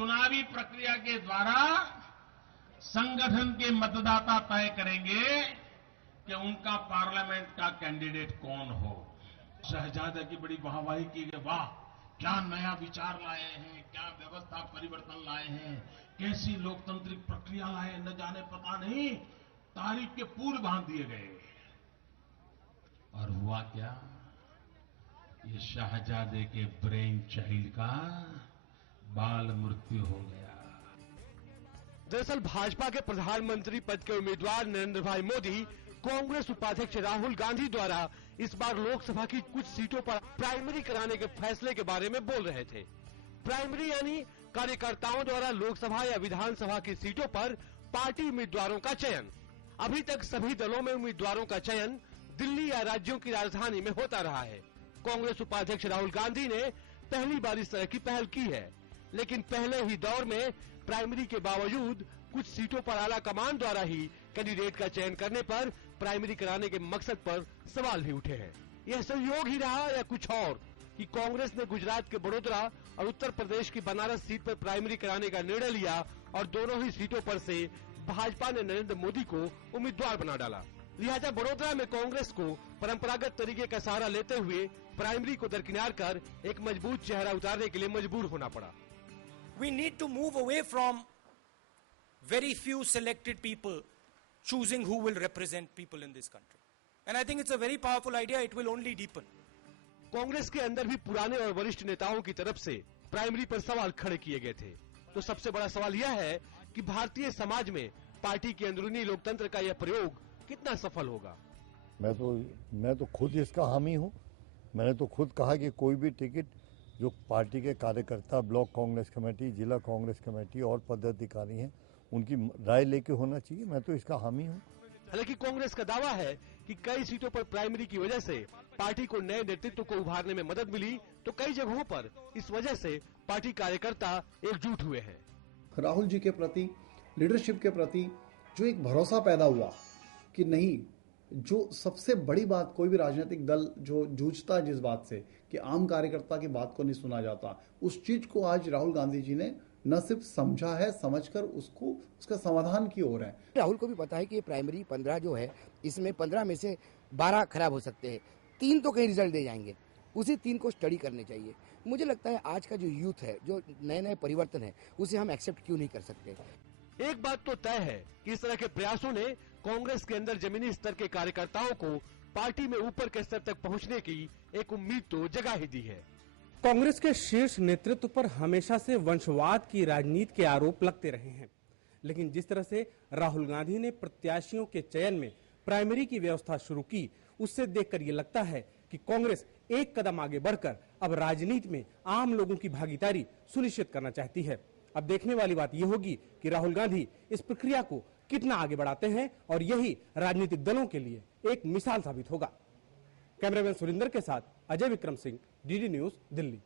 चुनावी प्रक्रिया के द्वारा संगठन के मतदाता तय करेंगे कि उनका पार्लियामेंट का कैंडिडेट कौन हो। शहजादे की बड़ी वाहवाही की गई, वाह क्या नया विचार लाए हैं, क्या व्यवस्था परिवर्तन लाए हैं, कैसी लोकतांत्रिक प्रक्रिया लाए, न जाने पता नहीं, तारीफ के पुल बांध दिए गए। और हुआ क्या, ये शहजादे के ब्रेन चाइल्ड का बाल मृत्यु हो गया। दरअसल भाजपा के प्रधानमंत्री पद के उम्मीदवार नरेंद्र भाई मोदी कांग्रेस उपाध्यक्ष राहुल गांधी द्वारा इस बार लोकसभा की कुछ सीटों पर प्राइमरी कराने के फैसले के बारे में बोल रहे थे। प्राइमरी यानी कार्यकर्ताओं द्वारा लोकसभा या विधानसभा की सीटों पर पार्टी उम्मीदवारों का चयन। अभी तक सभी दलों में उम्मीदवारों का चयन दिल्ली या राज्यों की राजधानी में होता रहा है। कांग्रेस उपाध्यक्ष राहुल गांधी ने पहली बार इस तरह की पहल की है, लेकिन पहले ही दौर में प्राइमरी के बावजूद कुछ सीटों पर आला कमान द्वारा ही कैंडिडेट का चयन करने पर प्राइमरी कराने के मकसद पर सवाल भी उठे हैं। यह संयोग ही रहा या कुछ और कि कांग्रेस ने गुजरात के बड़ोदरा और उत्तर प्रदेश की बनारस सीट पर प्राइमरी कराने का निर्णय लिया और दोनों ही सीटों पर से भाजपा ने नरेंद्र मोदी को उम्मीदवार बना डाला। लिहाजा बड़ोदरा में कांग्रेस को परंपरागत तरीके का सहारा लेते हुए प्राइमरी को दरकिनार कर एक मजबूत चेहरा उतारने के लिए मजबूर होना पड़ा। We need to move away from very few selected people choosing who will represent people in this country. And I think it's a very powerful idea. It will only deepen. Congress के अंदर भी पुराने और वरिष्ठ नेताओं की तरफ से प्राइमरी पर सवाल खड़े किए गए थे। तो सबसे बड़ा सवाल यह है कि भारतीय समाज में पार्टी के अंदरूनी लोकतंत्र का यह प्रयोग कितना सफल होगा। मैं तो खुद इसका हामी हूँ। मैंने तो खुद कहा कि कोई भी टिकट जो पार्टी के कार्यकर्ता, ब्लॉक कांग्रेस कमेटी, जिला कांग्रेस कमेटी और पदाधिकारी हैं, उनकी राय लेके होना चाहिए। मैं तो इसका हामी हूँ। हालांकि कांग्रेस का दावा है कि कई सीटों पर प्राइमरी की वजह से पार्टी को नए नेतृत्व को उभारने में मदद मिली, तो कई जगहों पर इस वजह से पार्टी कार्यकर्ता एकजुट हुए हैं। राहुल जी के प्रति, लीडरशिप के प्रति जो एक भरोसा पैदा हुआ कि नहीं, जो सबसे बड़ी बात, कोई भी राजनीतिक दल जो जूझता है जिस बात से कि आम कार्यकर्ता की बात को नहीं सुना जाता, उस चीज को आज राहुल गांधी जी ने न सिर्फ समझा है, समझकर उसका समाधान की ओर है। राहुल को भी पता है कि ये प्राइमरी 15 जो है, इसमें 15 में से 12 खराब हो सकते हैं, 3 तो कहीं रिजल्ट दे जाएंगे, उसी 3 को स्टडी करने चाहिए। मुझे लगता है आज का जो यूथ है, जो नए नए परिवर्तन है, उसे हम एक्सेप्ट क्यों नहीं कर सकते। एक बात तो तय है कि इस तरह के प्रयासों ने कांग्रेस के अंदर जमीनी स्तर के कार्यकर्ताओं को पार्टी में ऊपर के स्तर तक पहुंचने की एक उम्मीद तो जगा ही दी है। कांग्रेस के शीर्ष नेतृत्व पर हमेशा से वंशवाद की राजनीति के आरोप लगते रहे हैं, लेकिन जिस तरह से राहुल गांधी ने प्रत्याशियों के चयन में प्राइमरी की व्यवस्था शुरू की, उससे देखकर ये लगता है कि कांग्रेस एक कदम आगे बढ़कर अब राजनीति में आम लोगों की भागीदारी सुनिश्चित करना चाहती है। अब देखने वाली बात यह होगी कि राहुल गांधी इस प्रक्रिया को कितना आगे बढ़ाते हैं और यही राजनीतिक दलों के लिए एक मिसाल साबित होगा। कैमरामैन सुरिंदर के साथ अजय विक्रम सिंह, डीडी न्यूज, दिल्ली।